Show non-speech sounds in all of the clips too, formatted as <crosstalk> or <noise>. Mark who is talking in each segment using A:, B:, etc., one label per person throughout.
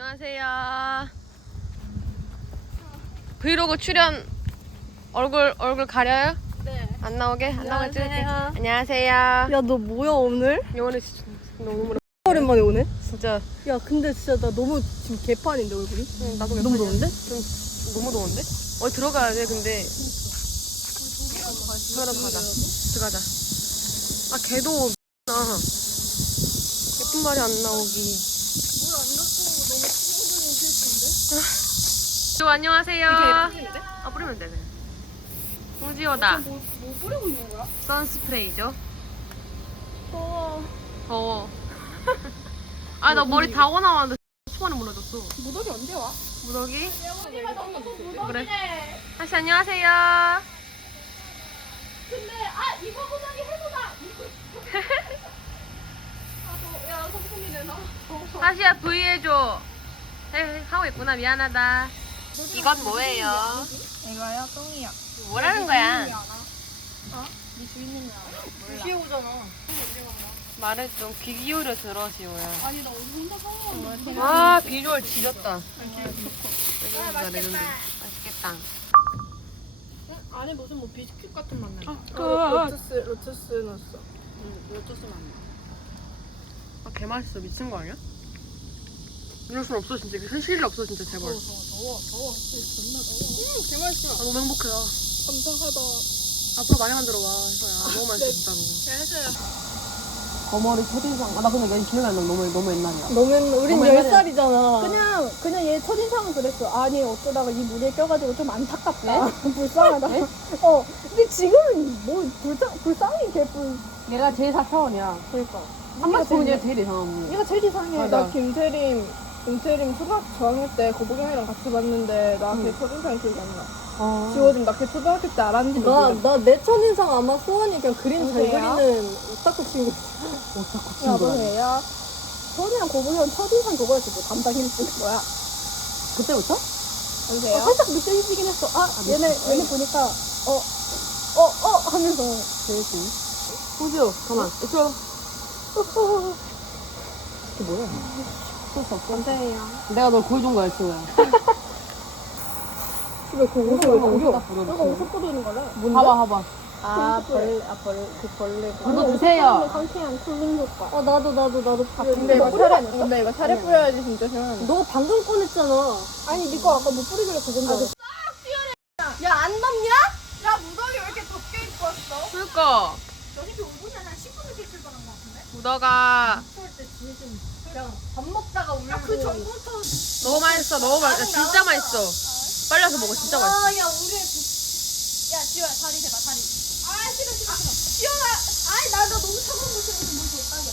A: 안녕하세요. 브이로그 출연 얼굴 얼굴 가려요?
B: 네.
A: 안 나오게? 안 나오게 찍을게.
B: 안녕하세요.
A: 안녕하세요.
B: 야, 너 뭐야, 오늘?
A: 영원히 진짜 너무
B: 오랜만에 오네?
A: 진짜
B: 야, 근데 진짜 나 너무 지금 개판인데, 얼굴이?
A: 응, 나도
B: 너무
A: 몇
B: 더운데?
A: 좀 너무 더운데? 어 들어가야 돼 근데 들어가러 가자. 들어가자. 아 걔도 <laughs> 나 예쁜 말이 안 나오기. 저안 녕하세요. 아 뿌리면 되네. 홍지호다.
B: 뭐, 뭐 뿌리고 있는 거야?
A: 선스프레이죠.
B: 더워.
A: 더워. <laughs> 아 나 머리 다 오고 나왔는데 <laughs> 초반에 무너졌어.
B: 무더기 언제 와?
A: 무더기? 그래. 다시 안녕하세요.
B: 근데, 아, 이거 무더기 해보자! <laughs> 아, 저, 야, 선풍기 내놔.
A: 다시야 V 해줘. 해, 하고 있구나 미안하다. 이건 뭐예요?
B: 이거야, 똥이야.
A: 뭐라는 거야?
B: 어? 네 주인님이 알아?
A: 시우잖아. 말을 좀 귀 기울여 들어 시우야.
B: 아니, 나 오늘 혼자 사먹었는데.
A: 와 비주얼 지렸다. 내는데 맛있겠다.
B: 안에 무슨 뭐 비스킷 같은 맛 나.
A: 그
B: 로투스, 로투스 넣었어. 응, 로투스 맛 나.
A: 아, 개 맛있어. 미친 거 아니야? 이럴 순 없어, 진짜. 현실이 없어, 진짜, 제발.
B: 더워, 더워, 더워. 존나 더워. 응, 개맛있어.
A: 아, 너무 행복해 요.
B: 감사하다.
A: 앞으로 많이 만들어 와, 해서야. 너무 맛있어, 진짜로.
B: 제가 해줘요.
A: 거머리 첫인상. 아, 나 근데 얘 기억이 안 나. 너무, 너무 옛날이야.
B: 너무 우린
A: 너무
B: 10살이잖아.
C: 그냥 그냥 얘 첫인상은 그랬어. 아니 어쩌다가 이 물에 껴가지고 좀 안타깝다. <laughs> 불쌍하다. 어. 근데 지금은 뭐 불쌍 불쌍히 개뿔.
A: 얘가 제일 사차원이야.
C: 그러니까.
A: 한 마디 보면 얘가 제일 이상한
C: 얘가 제일 이상해.
A: 맞아.
C: 나 김세림 김세림 초등학교 저학년 때 거북이랑 같이 봤는데 나 걔 첫인상이 기억이 안 나.
A: 어.
C: 지워진 나걔 초등학교 때 알았는지
B: 나,
C: 모르겠어.
B: 나 내 첫인상 아마 소원이 그냥 그림 잘? 그리는 오타쿠 친구.
A: 오타쿠
C: 야, 너
A: 친구야.
C: 얘야. 선이랑 거북이랑 첫인상 그거였어. 뭐 담당 힘쓰는 거야.
A: 그때부터?
C: 안세요? 어, 살짝 느껴지긴 했어. 아, 얘네, 얘네 보니까, 어, 어, 어, 하면서.
A: 제일 호주, 가만. 이쪽. 이게 <laughs> 뭐야? 소스 없어.
C: 안세요.
A: 내가 널 구해준 거야, 지호야.
C: 왜그 옷을 왜?
A: 딱 부러졌어.
C: 내가 옷을 버리는 거래?
A: 봐봐, 봐봐.
C: 아, 벌, 아, 벌, 그 벌레.
A: 이거 주세요.
C: 상쾌한 쿨링 효과.
B: 어, 나도, 나도, 나도.
C: 근데 이거 차례, 근데 이거 차례 뿌려야지 진짜.
B: 너 방금 꺼냈잖아.
C: 아니, 니거 아까 못 뿌리길래 그건 줄 알았어.
B: 야, 안 덥냐?
C: 야, 무더기 왜 이렇게 덥게 입고 왔어?
A: 그니까.
C: 저녁에 5분이 아니라 10분 늦게 출발한 거 같은데?
A: 무더가
B: 밥 먹다가 울고.
C: 야, 그 전부터.
A: 너무 맛있어, 너무 맛있어. 진짜 맛있어. 빨리 와서 먹어, 진짜 맛있어.
C: 아, 야, 우리. 야, 지호야, 다리 대봐, 다리. 아, 싫어, 싫어, 싫어. 지호야, 아이, 나, 나 너무 차가운 거 싫어서 물 줬다게.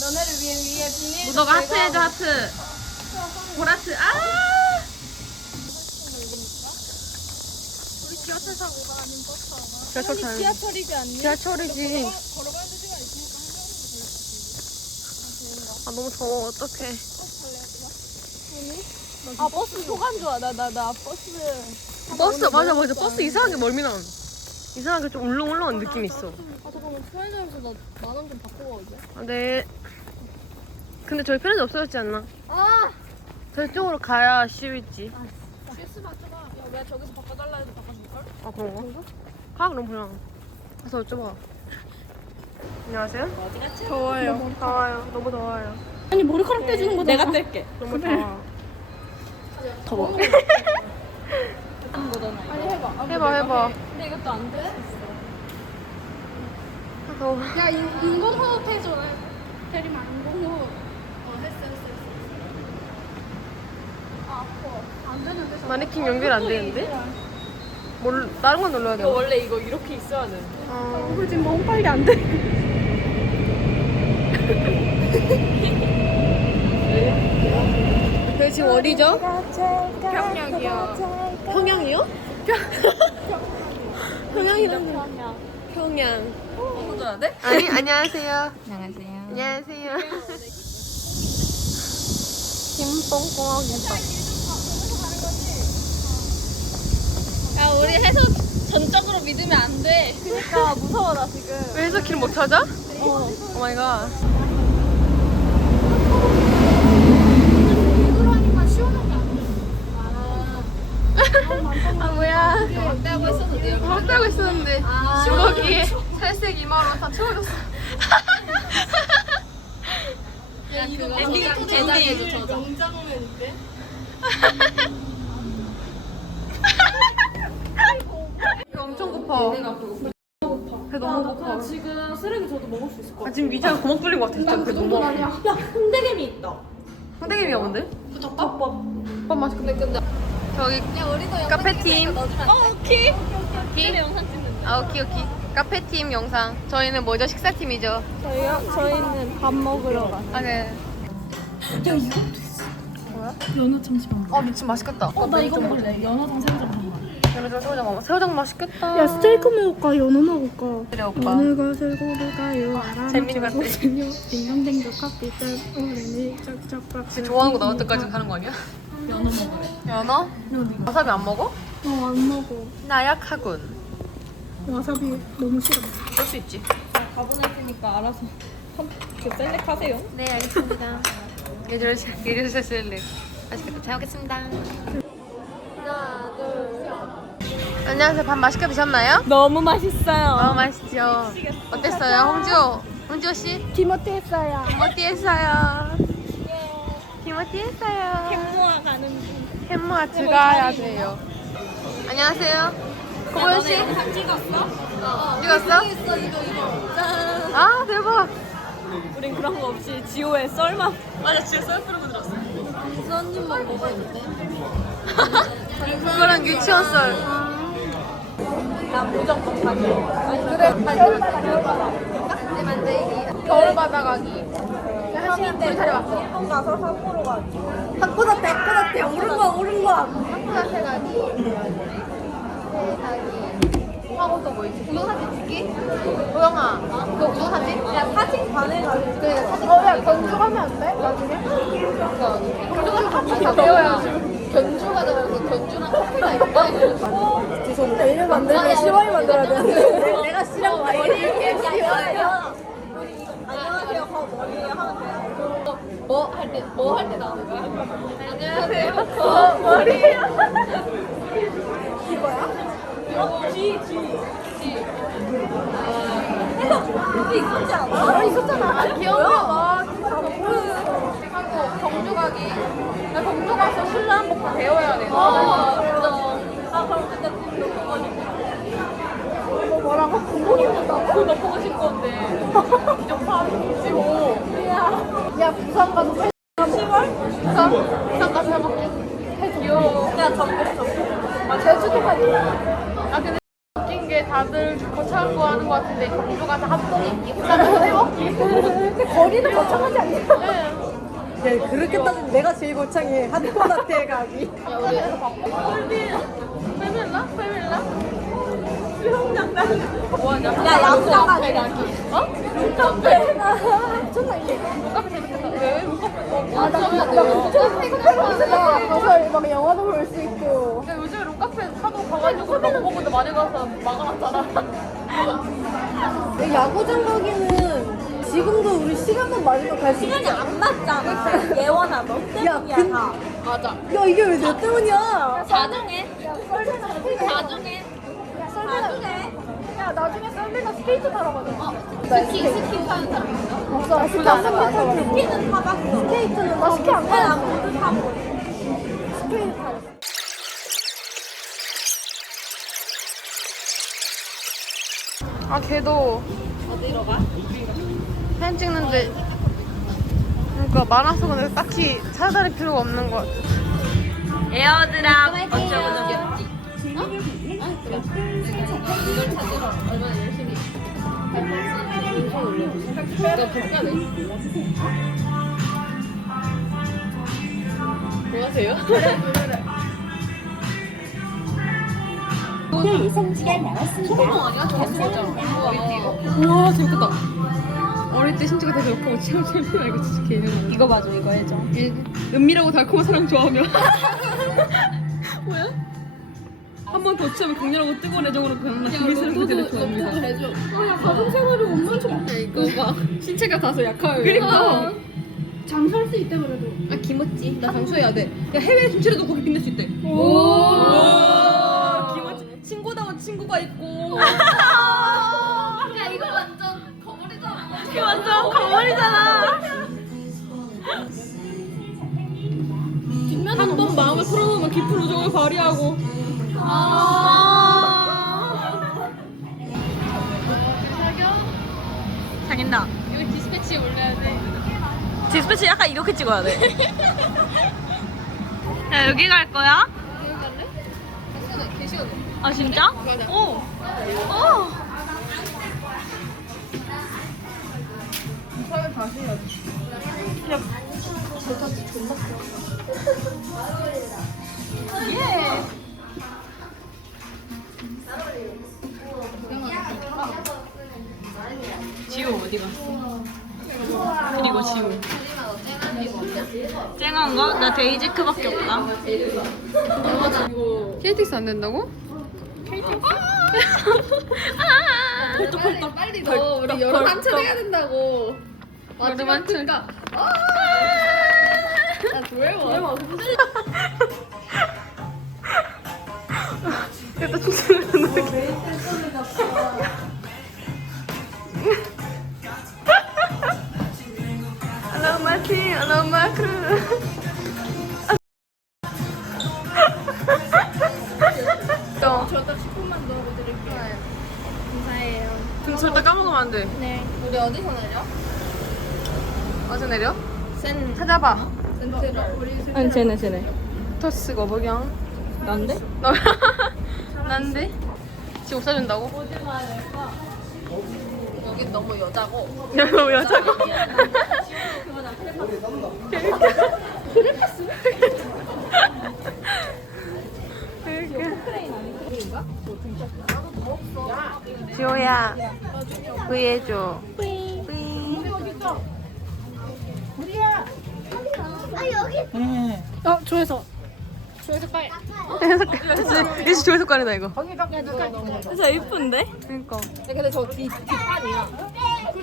C: 너네를 위해, 위해 비닐.
A: 무더가 하트 해줘, 하트. 보라트, 아!
C: 우리 지하철 타고 가, 아니면 버스 타고 가?
A: 지하철 타요.
C: 지하철이지 않니?
A: 지하철이지.
C: 걸어가는 시간 있으니까
A: 아, 너무 더워, 어떡해.
C: 아 버스 소감 좋아 나 나 나 버스
A: 버스, 맞아, 맞아. 버스 이상하게 멀미 나. 이상하게 좀 울렁울렁한 느낌이 있어.
C: 아 잠깐만 편의점에서 나 만원 좀 바꾸고 가게
A: 아, 네. 근데 저희 편의점 없어졌지 않나?
C: 아
A: 저쪽으로 가야 쉬울지.
C: CS 맞춰봐 야왜 저기서 바꿔달라 해도 바꿔줄걸?
A: 아, 그런 거? 가, 그럼 그냥. 가서 여쭤봐. 안녕하세요?
C: 더워요
A: 더워요. 너무 더워요.
C: 아니 머리카락 떼주는 거잖아 내가 뗄게
A: 너무 더워.
C: 더워 아니 해봐 아,
A: 해봐, 해봐.
C: 근데 이것도 안 돼?
A: 아, 더워.
C: 야 인, 인공호흡 해줘 때리면 인공호흡 어 했어 했어 했어 아 아파 안 되는데
A: 마네킹 연결 안 되는데? 뭘, 다른 건 눌러야 돼.
B: 원래 이거 이렇게 있어야 돼.
A: 아,
C: 얼굴 지금 너무 빨리 안 돼.
A: 그 지금 어디죠?
C: 평양이요.
A: 평양이요? 평양이라는 평양.
B: 해줘야 돼?
A: 아니, 안녕하세요.
B: 안녕하세요.
A: 안녕하세요. 김뽕뽕하겠다.
C: 야 우리 해서 전적으로 믿으면 안 돼. 그니까 무서워 나 지금.
A: 왜 해서 길못 찾아? 어. 오 마이 갓. 그러니까 아 뭐야. 막대하고 했었는데. 막대하고 있었는데. 아, 주먹이 아, 살색 이마로 다 채워졌어.
B: 야 이거 제작해줘 저장. 명장 오면
A: 배 엄청 고파. 배 너무 고파.
B: 지금 쓰레기 저도 먹을 수 있을 것
A: 아, 지금 위장 구멍 뚫린 것 같아. 진짜 배 너무 아파.
B: 야 흔들개미 있다.
A: 황대개미야 뭔데?
B: 그 덮밥.
A: 오빠 맛있겠다. 근데 저기 카페팀.
B: 어 오케이. 오케이. 영상 찍는데.
A: 아 오케이 오케이. 카페팀 영상. 저희는 뭐죠? 식사팀이죠.
C: 저희요? 저희는 밥 먹으러 가.
A: 아 네.
B: 연어 참치밥.
A: 아 미친 맛있겠다.
B: 어 나 이거 먹을래. 연어장 새우
A: 새우장 먹어. 새우장 맛있겠다.
C: 야 스테이크 먹을까? 연어 먹을까?
A: 그래 오빠.
C: 어느가 슬고를까요? 알아
A: 재민이 같아.
C: 딩동댕동 커피 짠 오렌지 쩍쩍
A: 진짜 좋아하는 거 나올 때까지 하는 거 아니야?
B: 연어 먹을래.
A: 연어? 와사비 안 먹어?
C: 어안 먹어.
A: 나약하군.
C: 와사비 너무 싫어.
A: 그럴 수 있지.
B: 가보낼 테니까 알아서 그 셀렉하세요.
A: 네 알겠습니다. <laughs> 예절 예절 셀렉. 맛있겠다. 잘 먹겠습니다. 안녕하세요. 밥 맛있게 드셨나요?
C: 너무 맛있어요.
A: 아 맛있죠. 어땠어요, 홍주? 홍주 씨?
C: 디모트 했어요.
A: 디모티 했어요. 디모티 했어요.
C: 햄모아 가는 중.
A: 햄모아 들어가야 돼요. 안녕하세요. 고은 씨
B: 영상 찍었어?
A: 찍었어?
B: 있어 이거 이거. 짠.
A: 아 대박.
C: 우린 그런 거 없이 지호의 썰만.
A: 맞아 진짜 썰 뿌리고 들었어.
B: 수원님만 먹었는데.
A: 그거랑 유치원 썰.
C: 나 무조건 가기.
A: 그래. 겨울바다 겨울바다. 네 만들기. 겨울바다 가기.
C: 한인데
A: 차려왔어.
C: 일본 가서 삿포로 가기. 삿포다 때, 삿포다 때. 오른 거, 오른 거.
A: 한국한테 가기. 네 가기. 하고 또 뭐 있지? 우동 사진 찍기? 도영아, 그거 우동 사진?
C: 야, 사진 반에 가기.
A: 그래, 사진
C: 어, 야, 안 돼? 나중에?
A: 견주가 같이 다 배워야지. 견주 가잖아. 그 견주랑 커피가 있다.
C: 죄송합니다. 이름 만들면 시와이 만들어야 되는데. 내가 씨랑 머리 시와이야. 안녕하세요. 하고 머리 하면 돼요.
B: 뭐할 때 뭐 할 때 나오는 거야?
A: 안녕하세요.
C: 어, 머리야. 이거야? 어, G, G. 해서 그 있었지 않아? 어, 있었잖아.
A: 귀여운 거 봐. 하고 경주 가기. 가서 신라 한복 다 배워야 돼.
C: 아, 그럼 그때 그거 먹어가지고. 뭐 뭐라고? 구멍이 없다고?
A: 그거 너 보고 싶은 건데. 이정 파지 뭐.
C: 야, 야, 부산 가서 10월?
A: 부산? 부산 가서 해볼게. 귀여워.
C: 야, 전복, 전복. 아, 제주도 가기.
A: 아 근데 웃긴 게 다들 거창한 거 하는 거 같은데 경주 가서 핫도그 입기. 부산 가서 해먹기.
C: 근데 거리는 거창하지 않냐?
A: 네.
C: 야, 그렇게 따지면 내가 제일 거창해. 핫도그한테 가기.
A: 페밀라? 페밀라?
C: 수영장단.
A: 뭐하냐?
C: 야, 야구장 가기.
A: 어?
C: 카페. 미쳤나, 이게?
A: 카페 재밌겠다. 왜? 롱카페.
C: 아, 나, 나, 나, 가서 막 영화도 볼 수 있고.
A: 야, 요즘에 롱카페 하도 가가지고 먹는데 많이 가서 막아놨잖아.
C: 야구장 가기는 지금도 우리 시간만 맞으면 갈수 있어. 시간이 안 맞잖아. 예원아, 너 때문이야, 근... 다.
A: 맞아.
C: 야, 이게 왜 내 때문이야?
B: 자중해. 자중해.
C: 나중에. 야, 나중에 썰매가 스케이트 타러 가자. 어,
B: 스키 스키 타는 사람 있어?
C: 없어, 스키 안 타봤어. 스키는 타봤어. 스케이트는 나 스키 안 타봤어. 나 모두 타고. 스케이트 타봤어.
A: 아, 걔도
B: 어디로 가?
A: 사진 찍는데. 그러니까 많아서 근데 딱히 찾아다닐 필요가 없는 것 같아.
B: 에어드랍 어쩌고 저쩌고. 어? 아 그래. 이걸 찾으러 얼마나 열심히 발표했지. 인사 올려. 너 백과네. 뭐 하세요?
D: 오늘 예상 시간 나왔습니다.
B: 소금 아니야? 진짜.
A: 우와, 재밌겠다. 어릴 때 신체가 되게 좋고 지금 재밌다 이거 진짜 개념.
C: 이거 봐줘, 이거 해줘.
A: 은밀하고 달콤한 사랑 좋아하며. <laughs> 뭐야? 한 번더 취하면 강렬하고 뜨거운 애정으로 변한다. 그리스를 그대로 좋아합니다.
B: 해줘.
A: 야, 가정 생활을 엄청 좋아. 이거 봐. 신체가 다소 약하여. 그러니까.
B: 장수할 수 있다 그래도.
A: 아, 김어찌. 나 장수해야 돼. 야, 해외 진출해도 거기 빛낼 수 있대.
B: 오.
A: 김어찌. 친구다운 친구가 있고. <laughs> 아니잖아.
C: 한 번 마음을 풀어놓으면 깊은 우정을 발휘하고.
A: 아. 사귄다.
C: 이거 디스패치에 올려야 돼.
A: 디스패치 약간 이렇게 찍어야 돼. <laughs> 야, 여기 갈 거야?
C: 여기 갈래? 시원해.
A: 아, 진짜? 어. 어.
C: 다시 해야지.
A: 예. 지우 어디 갔어? 그리고 지우. 쨍한 거? 나 데이지크밖에 없다.
C: KTX 안 된다고?
A: 아!
C: 펄떡펄떡 빨리 너 우리 여러 한참 해야 된다고. 마지막
A: 한참.
C: 그니까. 아, 왜 와?
A: 일단 추천을 넣을게. Hello, Martin. Hello, 아니, 쟤네, 쟤네. 토스 거북양. 난데? 너, <laughs> 난데? 지금 옷 사준다고?
C: 여긴 너무 여자고. <laughs> <laughs>
A: 야, 너 여자고? 지호야, 구해줘.
B: 어 조에서. 조에서 빨리.
A: 이제 조회 색깔이다 이거. 진짜 예쁜데? 그러니까.
C: 근데 저 뒤, 뒷판이야.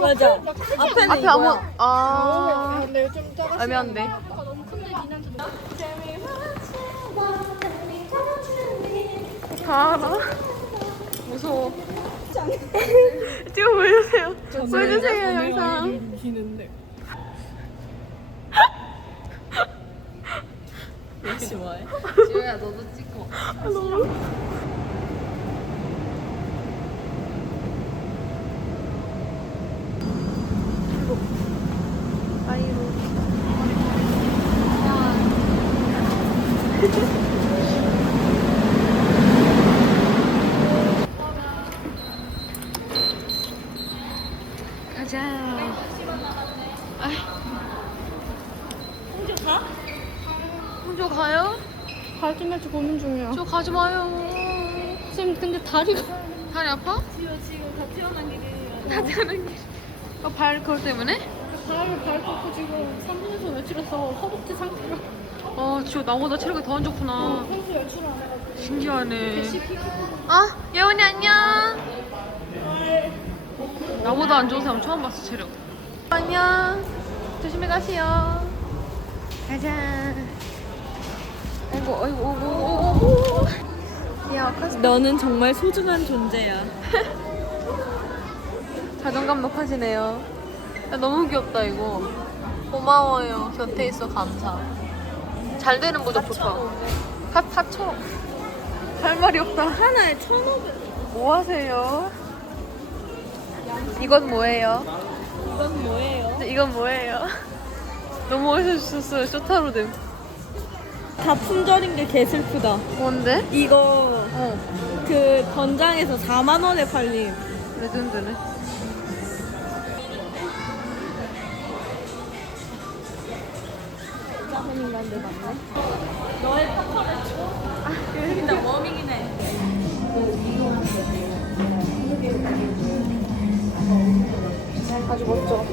B: 맞아.
C: 앞에는
A: 앞에 아무 아
C: 근데 좀 작아.
A: 애매한데. 다 알아. 무서워. <laughs> 찍어 보여주세요. 보여주세요 영상.
C: 기는데.
A: 역시 뭐해?
C: 지호야 너도 찍고.
A: 너무. 사이로. 가자. 홍조 가? 홍조 가요?
B: 가지 말지 중이야.
A: 저 가지 마요.
B: 지금 근데 다리가
A: 다리 아파?
B: 지금 지금 다 튀어나온 길이에요.
A: 다 되는 길. 어, 발 그것 때문에?
B: 발을 밟고 지금 3분에서 외출해서 허벅지 상태가
A: 어, 지호 나보다 체력이 더 안 좋구나.
B: 평소 외출 안 해가지고
A: 신기하네. 아, 예원이 안녕. 나보다 안 좋은 사람 처음 봤어, 체력. 안녕. 조심히 가세요. 가자. 아이고, 아이고, 아이고, 아이고. 야, 아까
B: 너는 정말 소중한 존재야. <laughs>
A: 자존감 높아지네요. 야, 너무 귀엽다 이거. 고마워요. 곁에 있어 감사. 잘 되는 부적 좋다. 핫 핫쳐. 할 말이 없다.
B: 하나에 1,500원.
A: 뭐 하세요? 이건 뭐예요?
B: 이건 뭐예요?
A: 네, 이건 뭐예요? 너무 멋있었어요. 쇼타로듬.
B: 다 품절인 게 개 슬프다.
A: 뭔데?
B: 이거
A: 어.
B: 그 건장에서 4만 원에 팔림.
A: 레전드네.
B: 맞네. 너의 파커를 줘. 워밍이긴 해.
A: 아주 멋져.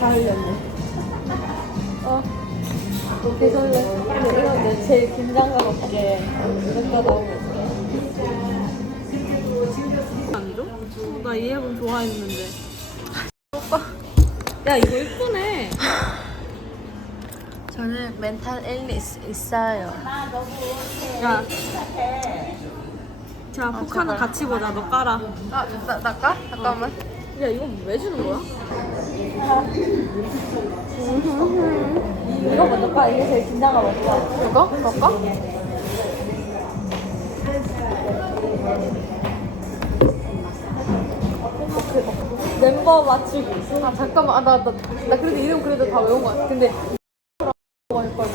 B: 다 흘렸네. 근데 이건 내 제일 긴장감 없게 안 줘? 어, 나이 앨범 좋아했는데.
A: 오빠.
B: 야 이거 이쁘네.
A: 저는 멘탈 앨리스 있어요.
B: 야. 자, 포카는 같이 보자. 너 깔아.
A: 아, 나, 나 까? 잠깐만.
B: 야, 이거 왜 주는 거야? 이거 먼저 까. 이게 제일 긴장감 없어.
A: 이거? 그럴까?
B: 멤버 맞추기.
A: 아 잠깐만 아나나 나, 나 그래도 이름 그래도 다 외운 거야 근데 할걸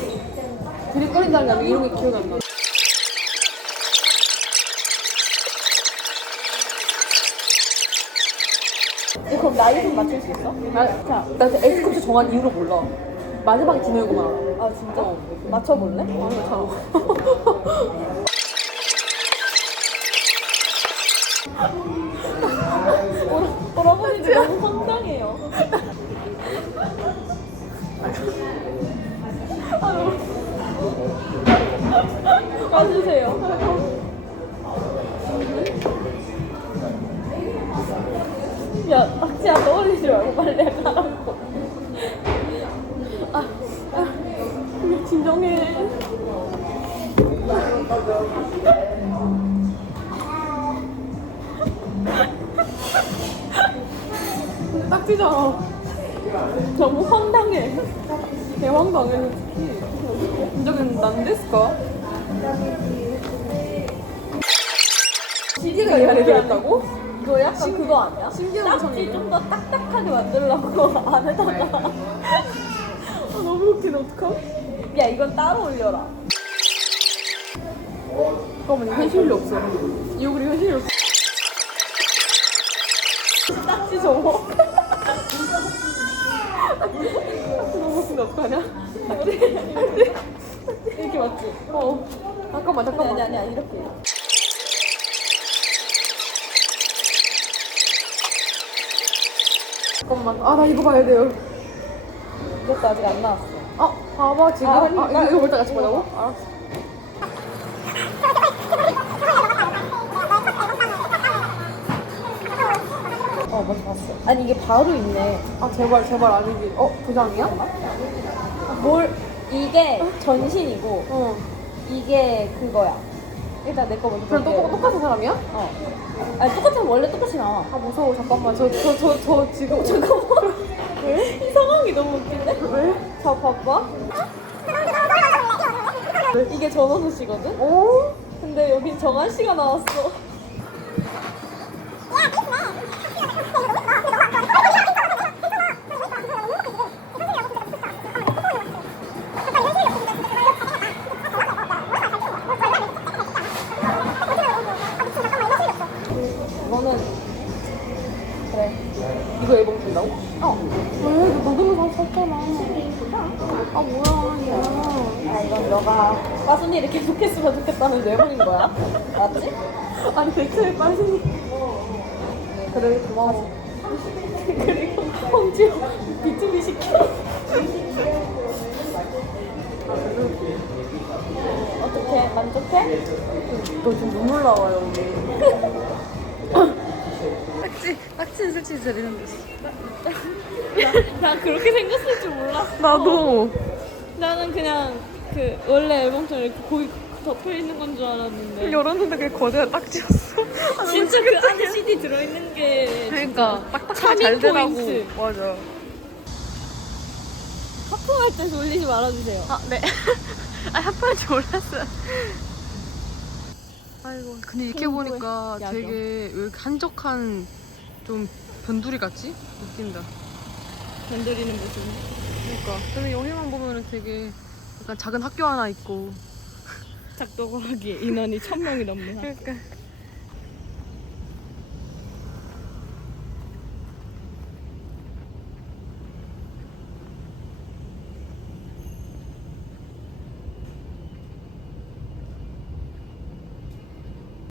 A: 드립거린다는 게 아니라 이름이 기억이 안 나.
B: 그럼 나이 좀 맞출 수 있어?
A: 나, 자, 나 X컵스 정한 이유를 몰라. 마지막에 알아.
B: 아 진짜? 맞춰볼래?
A: 아니, 잘.
B: 오라버니들 너무 황당해요. 와주세요. <laughs> 너무 황당해.
A: 대황당해. 인적은 난데스까? CD가 이렇게 한다고?
B: 이거 약간 그거 아니야?
A: 신기한
B: 딱지. 좀 더 딱딱하게 만들려고 <laughs> 안에다가.
A: 아, 너무 웃기네, 어떡함?
B: 야, 이건 따로 올려라.
A: 잠깐만, 이거 현실이 없어. 이거 그리고 현실이 없어.
B: 딱지 저거.
A: 너무 웃긴데, 어떡하냐?
B: 이렇게 맞지?
A: 어. 잠깐만,
B: 아니,
A: 잠깐만.
B: 아니, 아니, 이렇게.
A: 잠깐만. 아, 나 이거 봐야 돼요.
B: 이것도 아직 안 나왔어.
A: 아, 봐봐, 지금.
B: 아,
A: 아,
B: 아니,
A: 이거,
B: 나-
A: 이거 볼때 같이 보자고? 알았어.
B: 어, 봤어. 아니, 이게 바로 있네.
A: 아, 제발, 제발 아니지. 어, 도장이야?
B: 뭘, 이게 전신이고,
A: 어.
B: 이게 그거야. 일단 내 거 먼저
A: 그럼
B: 볼게.
A: 똑, 똑같은 사람이야?
B: 어. 아니, 똑같으면 원래 똑같이 나와.
A: 아, 무서워. 잠깐만. 저, 저, 저, 저 지금.
B: 잠깐만. <laughs> 왜? 이 상황이 너무 웃긴데?
A: 왜?
B: 자, 봐봐. 이게 전원우 씨거든?
A: 오?
B: 근데 여긴 정한 씨가 나왔어. 맞지?
A: 아니, 백설에 빠지니.
B: 그래 고마워. 그리고 홍주 비투비 시켜. 어떻게 만족해?
A: 너 지금 눈물 나와요, 이게. 딱지, 딱지는 솔직히 제일 힘들었어.
B: 나 그렇게 생겼을 줄 몰랐어.
A: 나도.
B: 나는 그냥 그 원래 앨범처럼 이렇게 고이 덮여 있는 건 줄 알았는데.
A: 열었는데 그게 거대한 딱지였어.
B: 진짜 그 안에 CD 들어있는 게
A: 그러니까 딱딱하게
B: 차밍
A: 잘 되라고.
B: 포인트.
A: 맞아.
B: 하품할 때 돌리지 말아주세요.
A: 아, 네. <laughs> 아, 줄 몰랐어요. 아이고, 근데 이렇게. 보니까
B: 야경.
A: 되게 왜 이렇게 한적한 좀 변두리 같지? 웃긴다.
B: 건드리는 모습.
A: 그러니까. 근데 여기만 보면은 되게 약간 작은 학교 하나 있고.
B: 작도하기에 인원이 천 명이 넘는 학
A: 그러니까